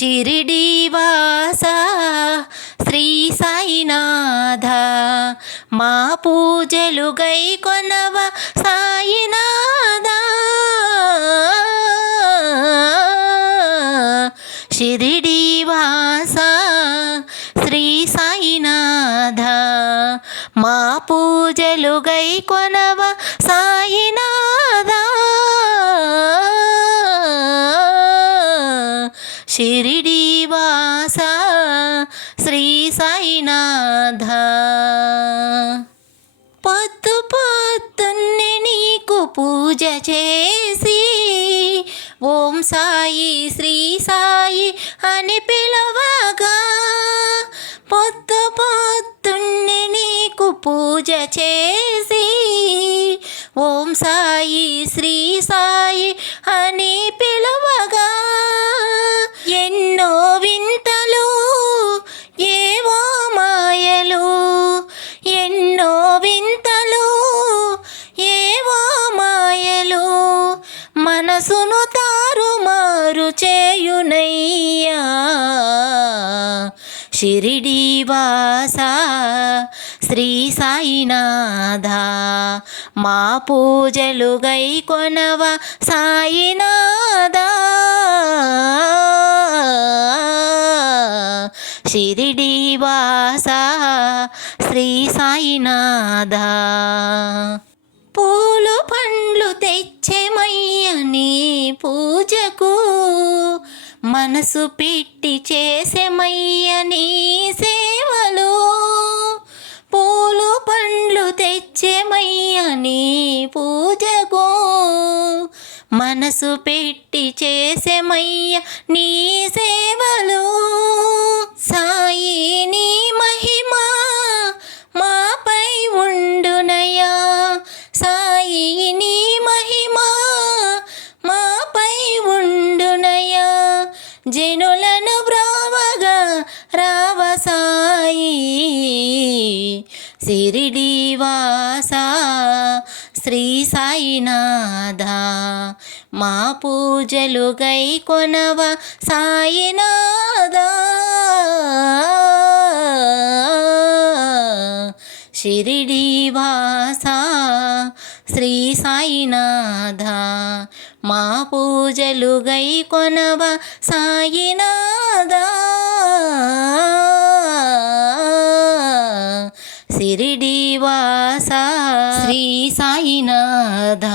షిరిడీవాస శ్రీ సాయినాథ మా పూజలు గైకొనవ సాయినాథ. షిరిడీవాస శ్రీ సాయినాథ మా పూజలు గైకొనవ సాయినాథ. షిరిడీవాస శ్రీ సాయినాథ. పొద్దు పొద్దున్నే నీకు పూజ చేసి ఓం సాయి శ్రీ సాయి అని పిలవగా, పొద్దు పొద్దున్నే నీకు పూజ చేసి ఓం సాయి శ్రీ సాయి అని పిలవగా, ఎన్నో వింతలు ఏవో మాయలు, ఎన్నో వింతలు ఏవో మాయలు మనసును తారుమారు చేయునయ్యా. షిరిడీవాస శ్రీ సాయినాథ మా పూజలు గైకొనవ సాయినాథ. షిరిడీవాస శ్రీ సాయినాథ. పూలు పండ్లు తెచ్చెమయ్య నీ పూజకు, మనసు పెట్టి చేసెమయ్య నీ సేవలు. పూలు పండ్లు తెచ్చెమయ్య నీ పూజకు, మనసు పెట్టి చేసెమయ్య నీ సేవలు. సాయి నీ మహిమ మాపై ఉండునయా, సాయి నీ మహిమ మాపై ఉండునయా. జనులను బ్రావగా రావ సాయి. షిరిడీవాస శ్రీ సాయినాథ మా పూజలు గైకొనవ సాయినాథ. షిరిడీవాస శ్రీ సాయినాథ మా పూజలు గైకొనవ సాయినాథ. షిరిడీవాస శ్రీ సాయినాథ.